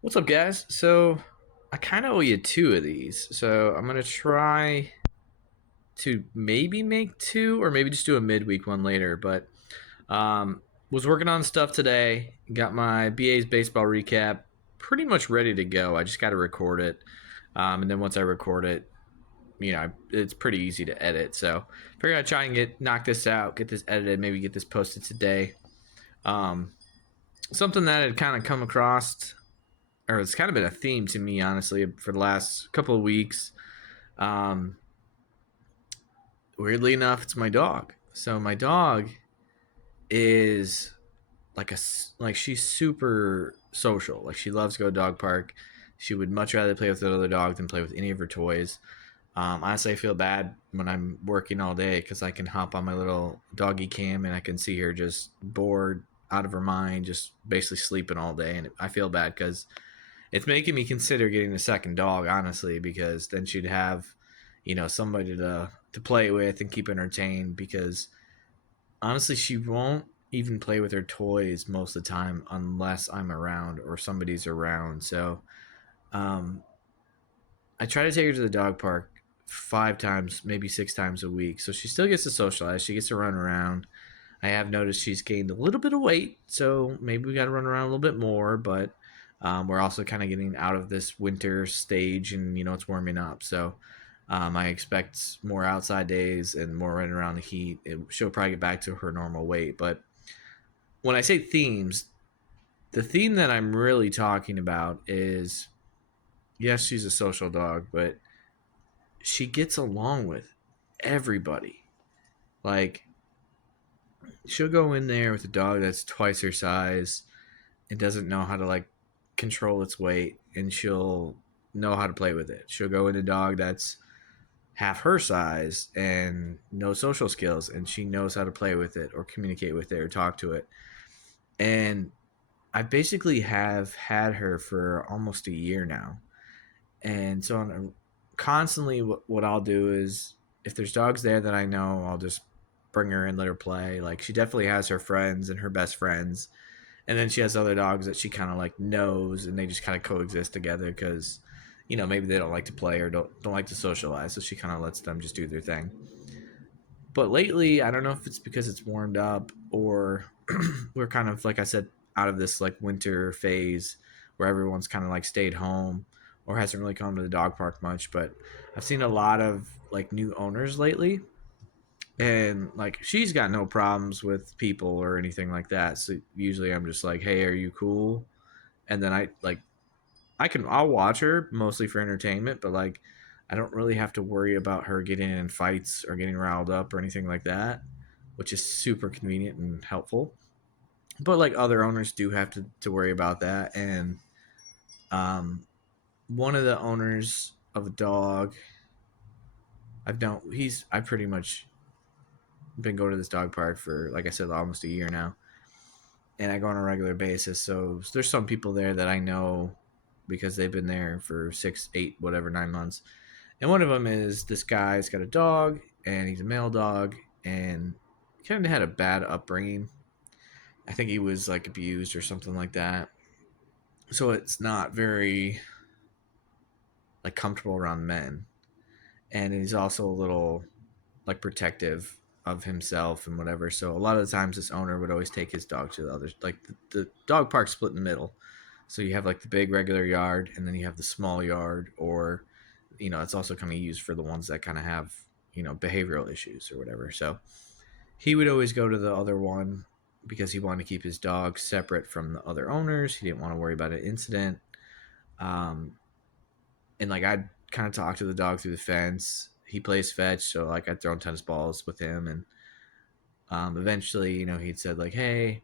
What's up, guys? So, I kind of owe you two of these. So, I'm going to try to maybe make two or maybe just do a midweek one later. But, was working on stuff today. Got my BA's baseball recap pretty much ready to go. I just got to record it. And then once I record it, it's pretty easy to edit. So, figured I'd try and knock this out, get this edited, maybe get this posted today. Um, Something that had kind of come across, or it's kind of been a theme to me, honestly, for the last couple of weeks. Um, Weirdly enough, it's my dog. So my dog is like she's super social. Like she loves to go to dog park. She would much rather play with another dog than play with any of her toys. Honestly, I feel bad when I'm working all day because I can hop on my little doggy cam and I can see her just bored out of her mind, just basically sleeping all day. And I feel bad because it's making me consider getting a second dog, honestly, because then she'd have, somebody to play with and keep entertained. Because honestly, she won't even play with her toys most of the time unless I'm around or somebody's around. So, um, I try to take her to the dog park 5 times, maybe 6 times a week. So she still gets to socialize. She gets to run around. I have noticed she's gained a little bit of weight, so maybe we got to run around a little bit more. But we're also kind of getting out of this winter stage, and it's warming up. So I expect more outside days and more running around the heat. She'll probably get back to her normal weight. But when I say themes, the theme that I'm really talking about is yes, she's a social dog, but she gets along with everybody. Like she'll go in there with a dog that's twice her size. It doesn't know how to like control its weight, and she'll know how to play with it. She'll go in a dog that's half her size and no social skills, and she knows how to play with it or communicate with it or talk to it. And I basically have had her for almost a year now. And so constantly what I'll do is if there's dogs there that I know, I'll just bring her and let her play. Like she definitely has her friends and her best friends, and then she has other dogs that she kind of like knows, and they just kind of coexist together because maybe they don't like to play or don't like to socialize, so she kind of lets them just do their thing. But lately, I don't know if it's because it's warmed up or we're kind of, like I said, out of this like winter phase where everyone's kind of like stayed home or hasn't really come to the dog park much. But I've seen a lot of like new owners lately, and like she's got no problems with people or anything like that. So usually I'm just like, hey, are you cool? And then I'll watch her mostly for entertainment, but like I don't really have to worry about her getting in fights or getting riled up or anything like that, which is super convenient and helpful. But like other owners do have to worry about that. And um one of the owners of a dog I pretty much been going to this dog park for, like I said, almost a year now, and I go on a regular basis. So there's some people there that I know because they've been there for 6, 8, whatever, 9 months. And one of them is this guy's got a dog, and he's a male dog, and kind of had a bad upbringing. I think he was like abused or something like that. So it's not very like comfortable around men, and he's also a little like protective of himself and whatever. So a lot of the times, this owner would always take his dog to the other, like the dog park split in the middle. So you have like the big regular yard, and then you have the small yard, or it's also kind of used for the ones that kind of have behavioral issues or whatever. So he would always go to the other one because he wanted to keep his dog separate from the other owners. He didn't want to worry about an incident. Um, and like I'd kind of talk to the dog through the fence. He plays fetch, so like I'd throw tennis balls with him, and eventually, he'd said like, "Hey,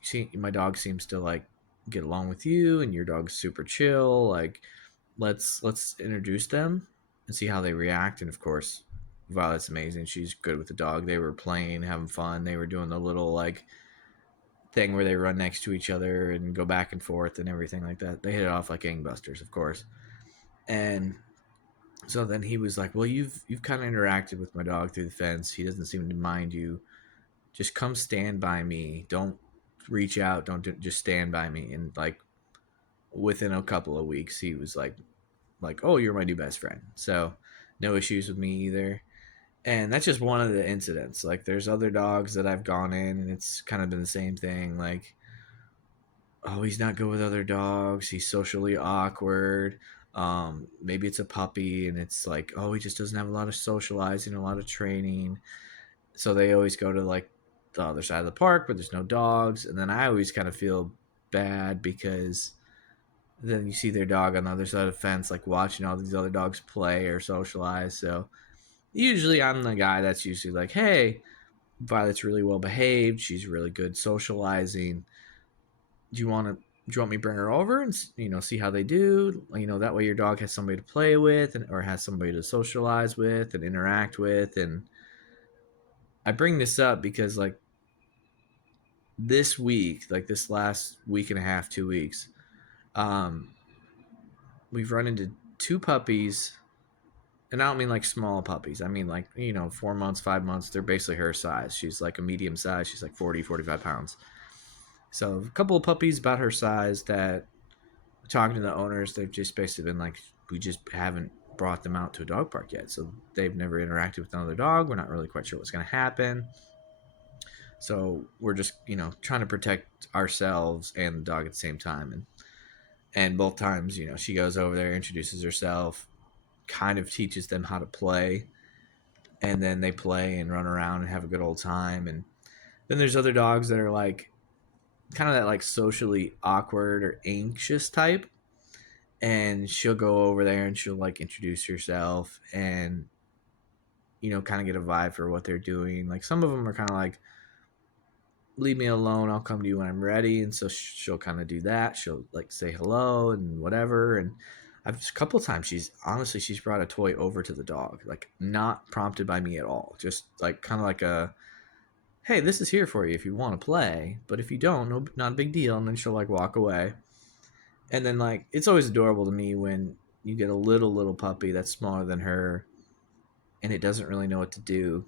see, my dog seems to like get along with you, and your dog's super chill. Like, let's introduce them and see how they react." And of course, Violet's amazing. She's good with the dog. They were playing, having fun. They were doing the little like thing where they run next to each other and go back and forth and everything like that. They hit it off like gangbusters, of course. And so then he was like, "Well, you've kind of interacted with my dog through the fence. He doesn't seem to mind you. Just come stand by me. Don't reach out. Don't just stand by me." And like within a couple of weeks, he was like, oh, you're my new best friend. So no issues with me either. And that's just one of the incidents. Like, there's other dogs that I've gone in, and it's kind of been the same thing. Like, oh, he's not good with other dogs. He's socially awkward. Maybe it's a puppy, and it's like, oh, he just doesn't have a lot of socializing, a lot of training. So they always go to like the other side of the park where there's no dogs, and then I always kind of feel bad because then you see their dog on the other side of the fence, like watching all these other dogs play or socialize. So usually I'm the guy that's usually like, hey, Violet's really well behaved. She's really good socializing. Do you want me to bring her over and see how they do? That way your dog has somebody to play with or has somebody to socialize with and interact with. And I bring this up because like this week, like this last week and a half, 2 weeks, um, we've run into two puppies. And I don't mean like small puppies. I mean like, 4 months, 5 months. They're basically her size. She's like a medium size. She's like 40, 45 pounds. So a couple of puppies about her size that, talking to the owners, they've just basically been like, we just haven't brought them out to a dog park yet. So they've never interacted with another dog. We're not really quite sure what's going to happen. So we're just, trying to protect ourselves and the dog at the same time. And both times, she goes over there, introduces herself, kind of teaches them how to play, and then they play and run around and have a good old time. And then there's other dogs that are like kind of that like socially awkward or anxious type, and she'll go over there and she'll like introduce herself and kind of get a vibe for what they're doing. Like some of them are kind of like, leave me alone, I'll come to you when I'm ready. And so she'll kind of do that. She'll like say hello and whatever. And I've a couple of times she's brought a toy over to the dog, like not prompted by me at all, just like kind of like a, hey, this is here for you if you want to play, but if you don't, no, not a big deal. And then she'll like walk away. And then like it's always adorable to me when you get a little puppy that's smaller than her and it doesn't really know what to do,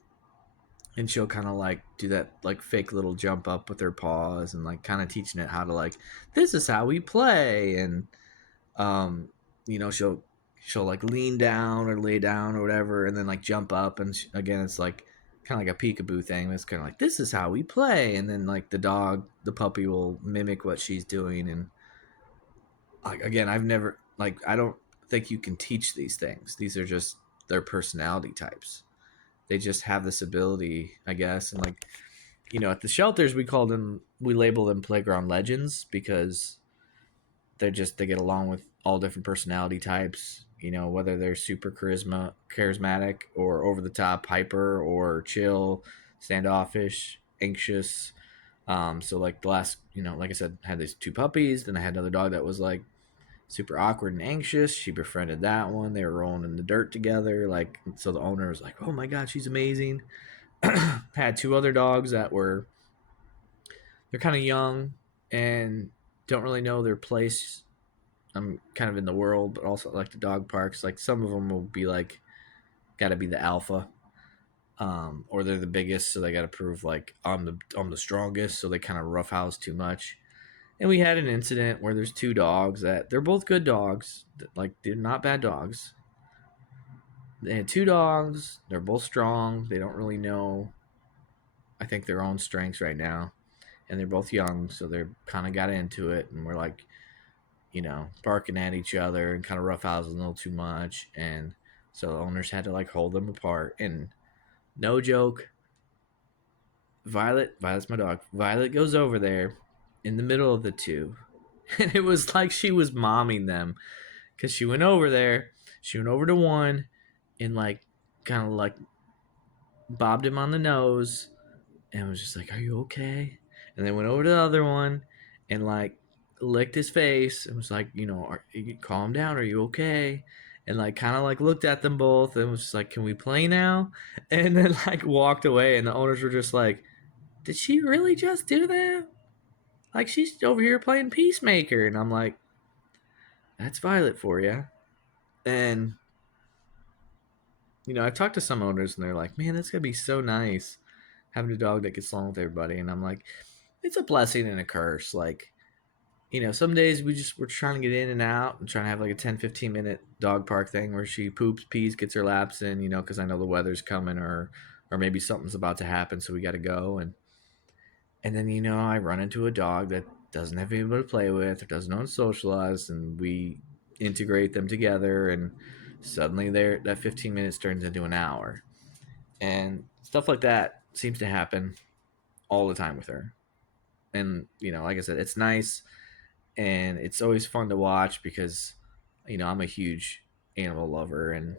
and she'll kind of like do that like fake little jump up with her paws and like kind of teaching it how to like, this is how we play. And um she'll like lean down or lay down or whatever and then like jump up, and again it's like kind of like a peekaboo thing. It's kind of like, this is how we play. And then like the puppy will mimic what she's doing. And like, again, I've never, like, I don't think you can teach these things. These are just their personality types. They just have this ability, I guess. And like, at the shelters we label them playground legends because they get along with all different personality types, whether they're super charismatic or over the top hyper or chill, standoffish, anxious. So like the last, like I said, I had these two puppies, then I had another dog that was like super awkward and anxious. She befriended that one. They were rolling in the dirt together. Like, so the owner was like, oh my God, she's amazing. Had two other dogs that they're kind of young and don't really know their place. I'm kind of in the world, but also like the dog parks. Like some of them will be like, got to be the alpha, or they're the biggest, so they got to prove like I'm the strongest. So they kind of roughhouse too much. And we had an incident where there's two dogs that they're both good dogs, like they're not bad dogs. They had two dogs. They're both strong. They don't really know, I think, their own strengths right now, and they're both young, so they're kind of got into it, and we're like, barking at each other and kind of roughhousing a little too much. And so the owners had to like hold them apart. And no joke, Violet's my dog. Violet goes over there in the middle of the two, and it was like she was momming them because she went over there. She went over to one and like kind of like bobbed him on the nose and was just like, "Are you okay?" And then went over to the other one and like licked his face and was like, calm down. Are you okay? And like kind of like looked at them both and was just like, "Can we play now?" And then like walked away. And the owners were just like, "Did she really just do that? Like she's over here playing peacemaker." And I'm like, "That's Violet for you." And I've talked to some owners and they're like, "Man, that's gonna be so nice having a dog that gets along with everybody." And I'm like, it's a blessing and a curse. Like, some days we're trying to get in and out and trying to have like a 10-15 minute dog park thing where she poops, pees, gets her laps in, because I know the weather's coming, or maybe something's about to happen, so we got to go. And then I run into a dog that doesn't have anybody to play with or doesn't know how to socialize, and we integrate them together, and suddenly that 15 minutes turns into an hour, and stuff like that seems to happen all the time with her. And like I said, it's nice, and it's always fun to watch because I'm a huge animal lover, and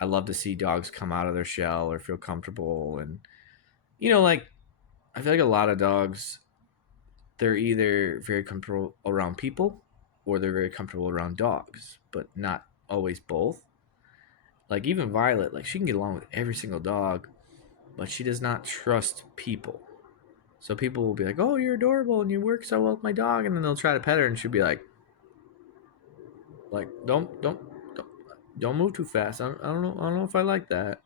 I love to see dogs come out of their shell or feel comfortable. And like, I feel like a lot of dogs, they're either very comfortable around people or they're very comfortable around dogs, but not always both. Like even Violet, like she can get along with every single dog, but she does not trust people. So people will be like, "Oh, you're adorable and you work so well with my dog," and then they'll try to pet her, and she'll be like, don't move too fast. I don't know if I like that.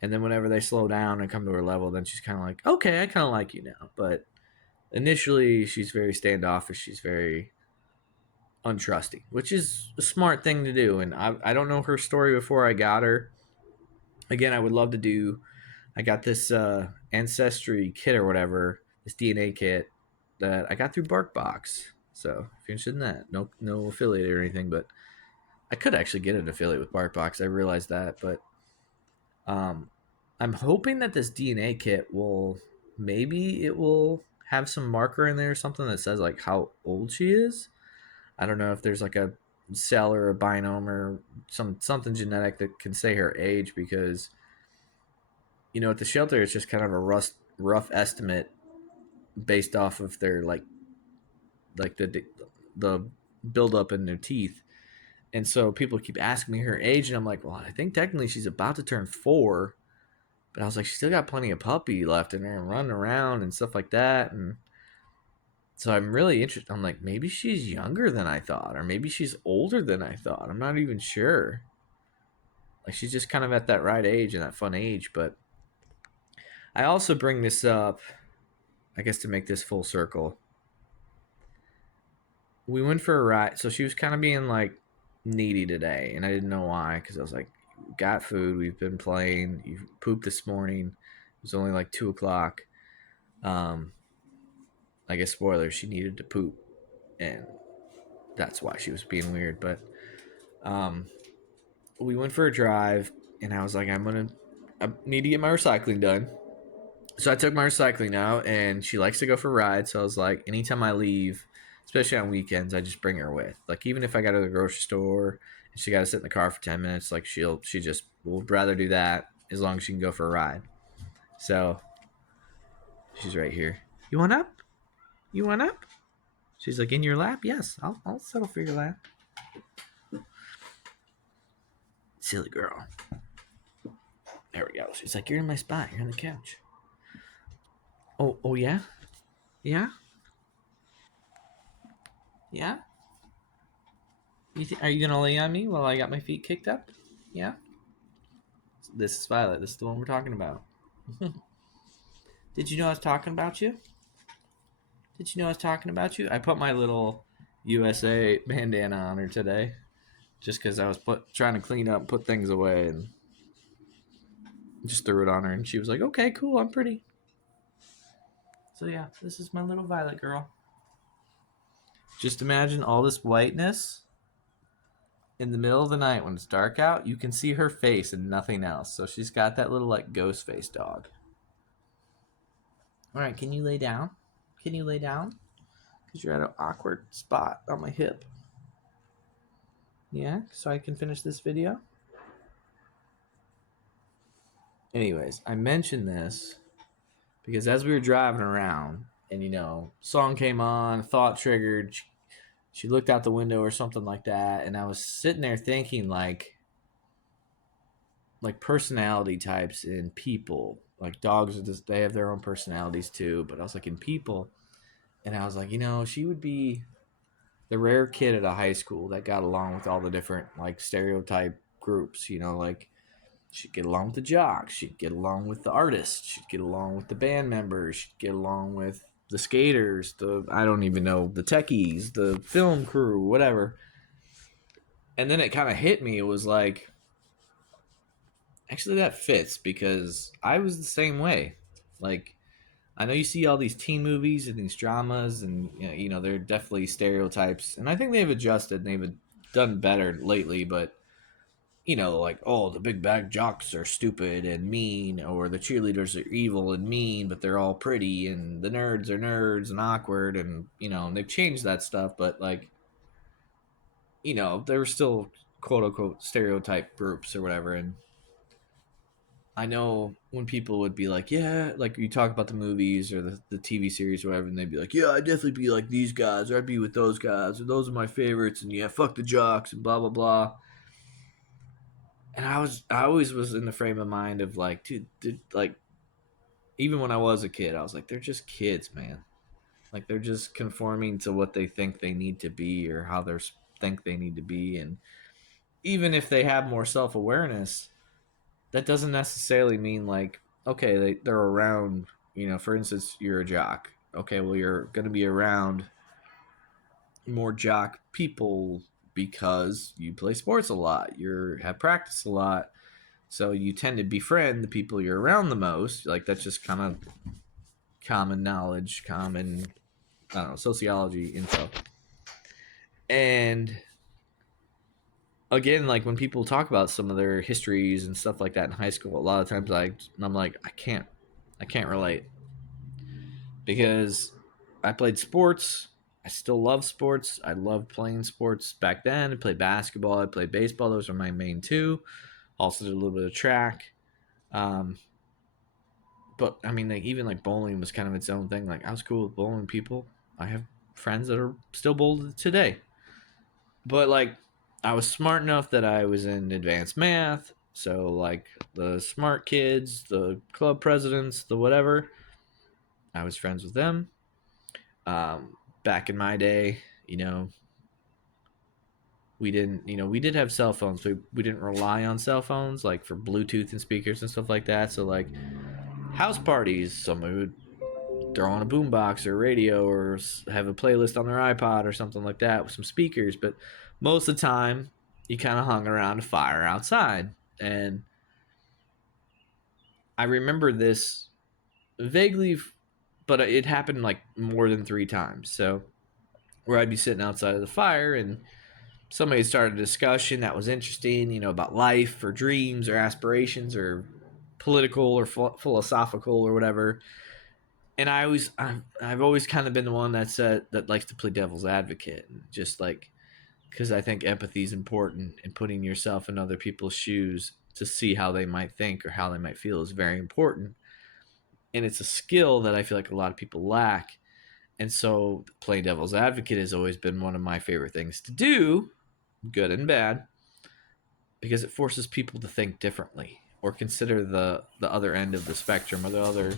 And then whenever they slow down and come to her level, then she's kind of like, okay, I kind of like you now. But initially, she's very standoffish. She's very untrusting, which is a smart thing to do. And I don't know her story before I got her. Again, I would love to do. I got this ancestry kit or whatever, this DNA kit that I got through BarkBox. So if you're interested in that, no affiliate or anything, but I could actually get an affiliate with BarkBox. I realized that, but I'm hoping that this DNA kit maybe it will have some marker in there or something that says like how old she is. I don't know if there's like a cell or a binome or something genetic that can say her age, because at the shelter it's just kind of a rough estimate based off of their like the buildup in their teeth. And so people keep asking me her age, and I'm like, well, I think technically she's about to turn 4, but I was like, she's still got plenty of puppy left in her and running around and stuff like that. And so I'm really interested. I'm like, maybe she's younger than I thought, or maybe she's older than I thought. I'm not even sure. Like she's just kind of at that right age and that fun age. But I also bring this up, I guess, to make this full circle. We went for a ride, so she was kind of being like needy today, and I didn't know why, because I was like, got food, we've been playing, you pooped this morning, it was only like 2 o'clock. I guess spoiler, she needed to poop, and that's why she was being weird. But we went for a drive, and I was like, I need to get my recycling done. So I took my recycling out, and she likes to go for rides. So I was like, anytime I leave, especially on weekends, I just bring her with. Like even if I got to the grocery store and she got to sit in the car for 10 minutes, like she just will rather do that as long as she can go for a ride. So she's right here. You want up? You want up? She's like, in your lap? Yes, I'll settle for your lap. Silly girl. There we go. She's like, you're in my spot. You're on the couch. Oh yeah? Yeah? Yeah? Are you gonna lay on me while I got my feet kicked up? Yeah? This is Violet. This is the one we're talking about. Did you know I was talking about you? Did you know I was talking about you? I put my little USA bandana on her today, just because I was trying to clean up, put things away, and just threw it on her, and she was like, "Okay, cool, I'm pretty." So yeah, this is my little Violet girl. Just imagine all this whiteness in the middle of the night when it's dark out. You can see her face and nothing else. So she's got that little like ghost face dog. All right, can you lay down? Can you lay down? Because you're at an awkward spot on my hip. Yeah, so I can finish this video. Anyways, I mentioned this because as we were driving around and song came on, thought triggered, she looked out the window or something like that, and I was sitting there thinking like personality types in people. Like dogs are just, they have their own personalities too, but I was like in people, and I was like, she would be the rare kid at a high school that got along with all the different like stereotype groups, like she'd get along with the jocks, she'd get along with the artists, she'd get along with the band members, she'd get along with the skaters, the I don't even know, the techies, the film crew, whatever. And then it kind of hit me. It was like, actually, that fits because I was the same way. Like, I know you see all these teen movies and these dramas, and they're definitely stereotypes, and I think they've adjusted and they've done better lately. But like, oh, the big bag jocks are stupid and mean, or the cheerleaders are evil and mean, but they're all pretty, and the nerds are nerds and awkward, and they've changed that stuff, but like, there were still quote unquote stereotype groups or whatever, and I know when people would be like, yeah, like you talk about the movies or the TV series or whatever, and they'd be like, yeah, I'd definitely be like these guys, or I'd be with those guys, or those are my favorites, and yeah, fuck the jocks, and blah, blah, blah. And I always was in the frame of mind of like, dude, like, even when I was a kid, I was like, they're just kids, man. Like, they're just conforming to what they think they need to be or how they think they need to be. And even if they have more self awareness, that doesn't necessarily mean like, okay, they're around, for instance, you're a jock. Okay, well, you're going to be around more jock people because you play sports a lot, you have practice a lot, so you tend to befriend the people you're around the most. Like, that's just kind of common knowledge, common, I don't know, sociology info. And again, like when people talk about some of their histories and stuff like that in high school, a lot of times I'm like, I can't relate because I played sports. I still love sports. I loved playing sports back then. I played basketball. I played baseball. Those were my main two. Also did a little bit of track. Um, but I mean, like, even like bowling was kind of its own thing. Like, I was cool with bowling people. I have friends that are still bowling today. But like, I was smart enough that I was in advanced math. So like the smart kids, the club presidents, the whatever, I was friends with them. Back in my day, we did have cell phones. We didn't rely on cell phones like for Bluetooth and speakers and stuff like that. So like house parties, somebody would throw on a boombox or radio or have a playlist on their iPod or something like that with some speakers. But most of the time, you kind of hung around a fire outside. And I remember this vaguely, but it happened like more than 3 times. So where I'd be sitting outside of the fire and somebody started a discussion that was interesting, about life or dreams or aspirations or political or philosophical or whatever. And I've always kind of been the one that likes to play devil's advocate, and just like, because I think empathy is important, and putting yourself in other people's shoes to see how they might think or how they might feel is very important. And it's a skill that I feel like a lot of people lack. And so playing devil's advocate has always been one of my favorite things to do, good and bad, because it forces people to think differently or consider the other end of the spectrum, or the other.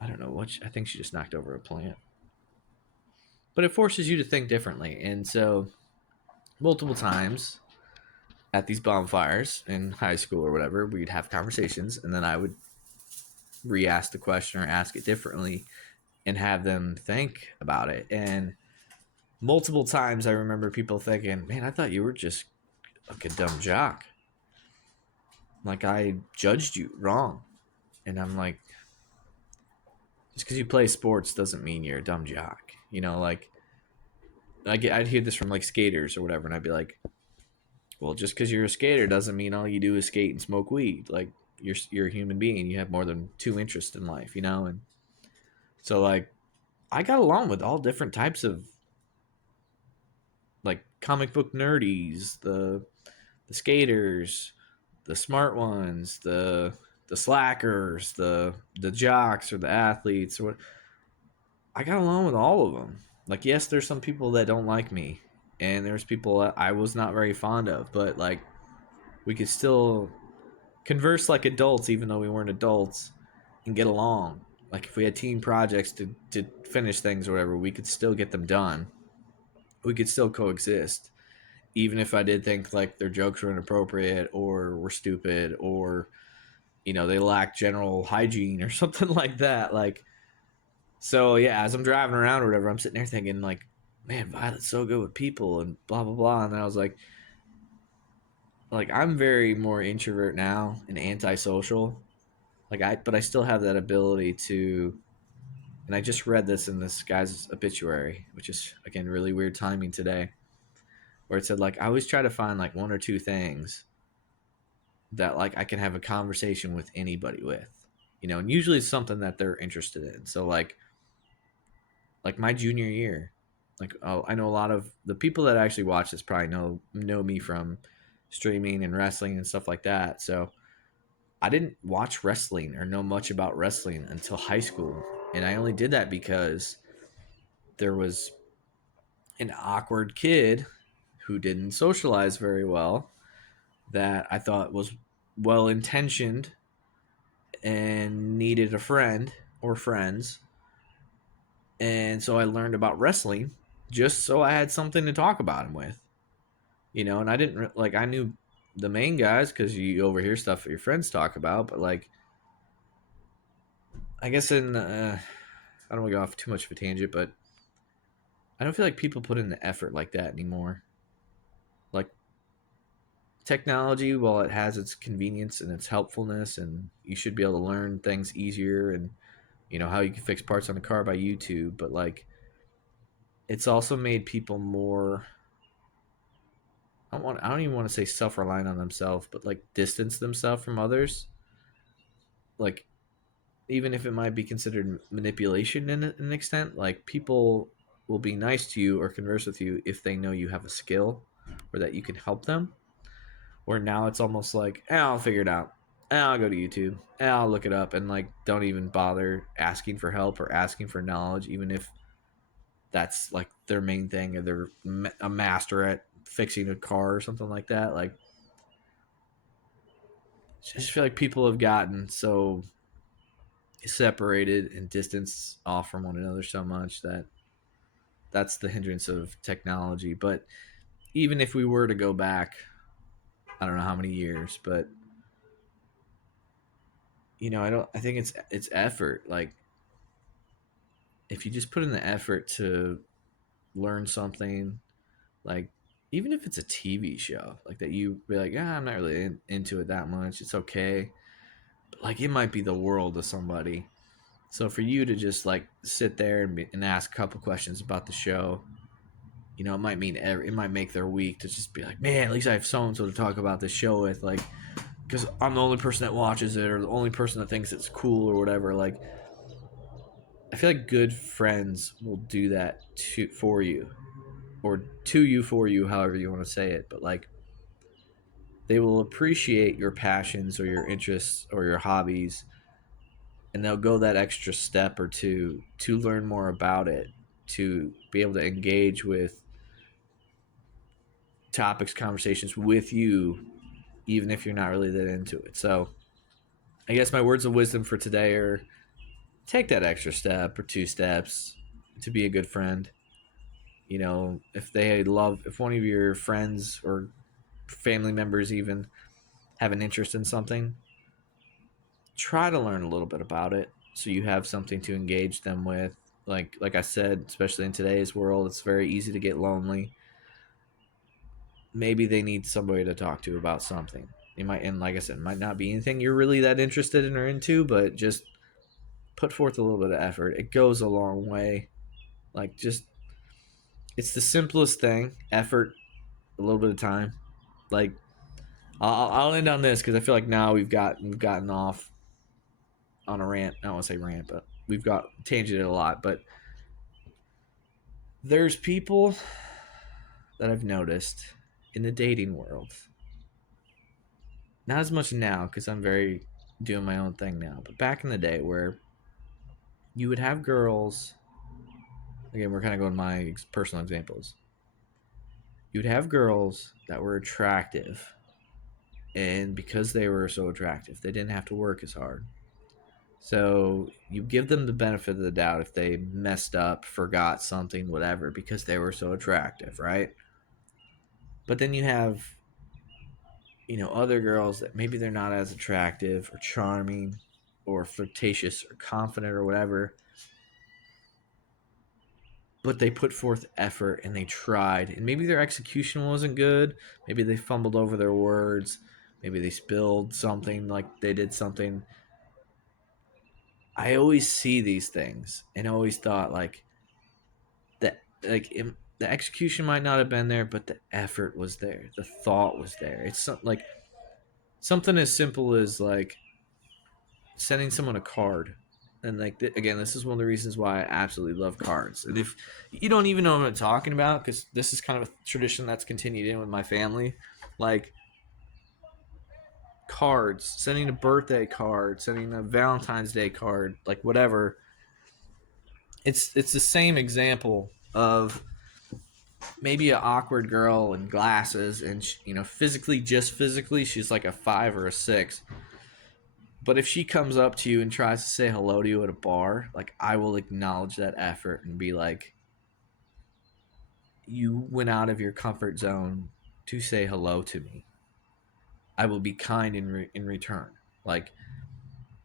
I don't know what I think she just knocked over a plant. But it forces you to think differently. And so multiple times at these bonfires in high school or whatever, we'd have conversations, and then I would re-ask the question or ask it differently and have them think about it. And multiple times I remember people thinking, man, I thought you were just like a dumb jock. Like, I judged you wrong. And I'm like, just because you play sports doesn't mean you're a dumb jock. Like, I'd hear this from like skaters or whatever, and I'd be like, well, just because you're a skater doesn't mean all you do is skate and smoke weed. Like, you're a human being. You have more than two interests in life, And so like, I got along with all different types of like comic book nerdies, the skaters, the smart ones, the slackers, the jocks or the athletes or what. I got along with all of them. Like, yes, there's some people that don't like me, and there's people that I was not very fond of, but like, we could still converse like adults, even though we weren't adults, and get along. Like, if we had team projects to finish things or whatever, we could still get them done. We could still coexist, even if I did think like their jokes were inappropriate or were stupid or they lack general hygiene or something like that. Like, so yeah, as I'm driving around or whatever, I'm sitting there thinking like, man, Violet's so good with people and blah blah blah. And then I was like I'm very more introvert now and antisocial. But I still have that ability to. And I just read this in this guy's obituary, which is again really weird timing today, where it said like I always try to find like one or two things that like I can have a conversation with anybody with, and usually it's something that they're interested in. So like my junior year, like I know a lot of the people that actually watch this probably know me from streaming and wrestling and stuff like that. So I didn't watch wrestling or know much about wrestling until high school, and I only did that because there was an awkward kid who didn't socialize very well that I thought was well intentioned and needed a friend or friends. And so I learned about wrestling just so I had something to talk about him with, and I didn't like, I knew the main guys because you overhear stuff that your friends talk about, but like, I guess I don't want to go off too much of a tangent, but I don't feel like people put in the effort like that anymore. Like, technology, while it has its convenience and its helpfulness, and you should be able to learn things easier, and how you can fix parts on a car by YouTube, but like it's also made people more. I don't even want to say self-reliant on themselves, but like distance themselves from others. Like, even if it might be considered manipulation in an extent, like people will be nice to you or converse with you if they know you have a skill or that you can help them. Where now it's almost like, I'll figure it out. I'll go to YouTube. I'll look it up, and like don't even bother asking for help or asking for knowledge, even if that's like their main thing, or they're a master at fixing a car or something like that. Like, I just feel like people have gotten so separated and distanced off from one another so much that that's the hindrance of technology. But even if we were to go back, I don't know how many years, but I think it's effort. Like, if you just put in the effort to learn something, like even if it's a TV show, like that you be like, I'm not really into it that much. It's okay, but like it might be the world to somebody. So for you to just like sit there and ask a couple questions about the show, it might it might make their week to just be like, man, at least I have so and so to talk about this show with, like, because I'm the only person that watches it or the only person that thinks it's cool or whatever. Like, I feel like good friends will do that for you, or to you, for you, however you want to say it. But like, they will appreciate your passions or your interests or your hobbies, and they'll go that extra step or two to learn more about it, to be able to engage with topics, conversations with you, even if you're not really that into it. So I guess my words of wisdom for today are, take that extra step or two steps to be a good friend. If one of your friends or family members even have an interest in something, try to learn a little bit about it so you have something to engage them with. Like I said, especially in today's world, it's very easy to get lonely. Maybe they need somebody to talk to about something. And like I said, it might not be anything you're really that interested in or into, but just put forth a little bit of effort. It goes a long way. Like, just, it's the simplest thing. Effort, a little bit of time. Like, I'll end on this because I feel like now we've gotten off on a rant. I don't want to say rant, but we've got tangented a lot. But there's people that I've noticed in the dating world. Not as much now because I'm very doing my own thing now, but back in the day where you would have girls. Again, we're kind of going to my personal examples. You'd have girls that were attractive, and because they were so attractive, they didn't have to work as hard. So you give them the benefit of the doubt if they messed up, forgot something, whatever, because they were so attractive, right? But then you have other girls that maybe they're not as attractive or charming or flirtatious or confident or whatever, but they put forth effort and they tried. And maybe their execution wasn't good. Maybe they fumbled over their words. Maybe they spilled something, like they did something. I always see these things and always thought like that, the execution might not have been there, but the effort was there. The thought was there. It's like something as simple as like sending someone a card. And like again, this is one of the reasons why I absolutely love cards. And if you don't even know what I'm talking about, because this is kind of a tradition that's continued in with my family, like cards, sending a birthday card, sending a Valentine's Day card, like whatever. It's the same example of maybe an awkward girl in glasses, and physically, just physically, she's like a 5 or a 6. But if she comes up to you and tries to say hello to you at a bar, like I will acknowledge that effort and be like, you went out of your comfort zone to say hello to me. I will be kind in return. Like,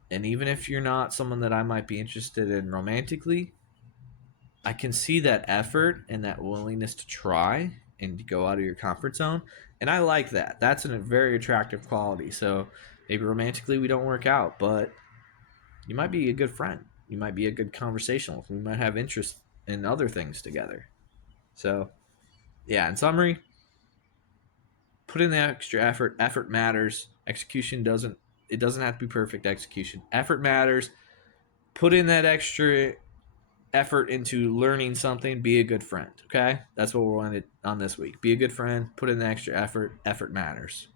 and even if you're not someone that I might be interested in romantically, I can see that effort and that willingness to try and to go out of your comfort zone. And I like that. That's a very attractive quality. So maybe romantically we don't work out, but you might be a good friend. You might be a good conversationalist. We might have interest in other things together. So, yeah, in summary, put in the extra effort. Effort matters. Execution doesn't. It doesn't have to be perfect execution. Effort matters. Put in that extra effort into learning something. Be a good friend. Okay, that's what we're on this week. Be a good friend. Put in the extra effort. Effort matters.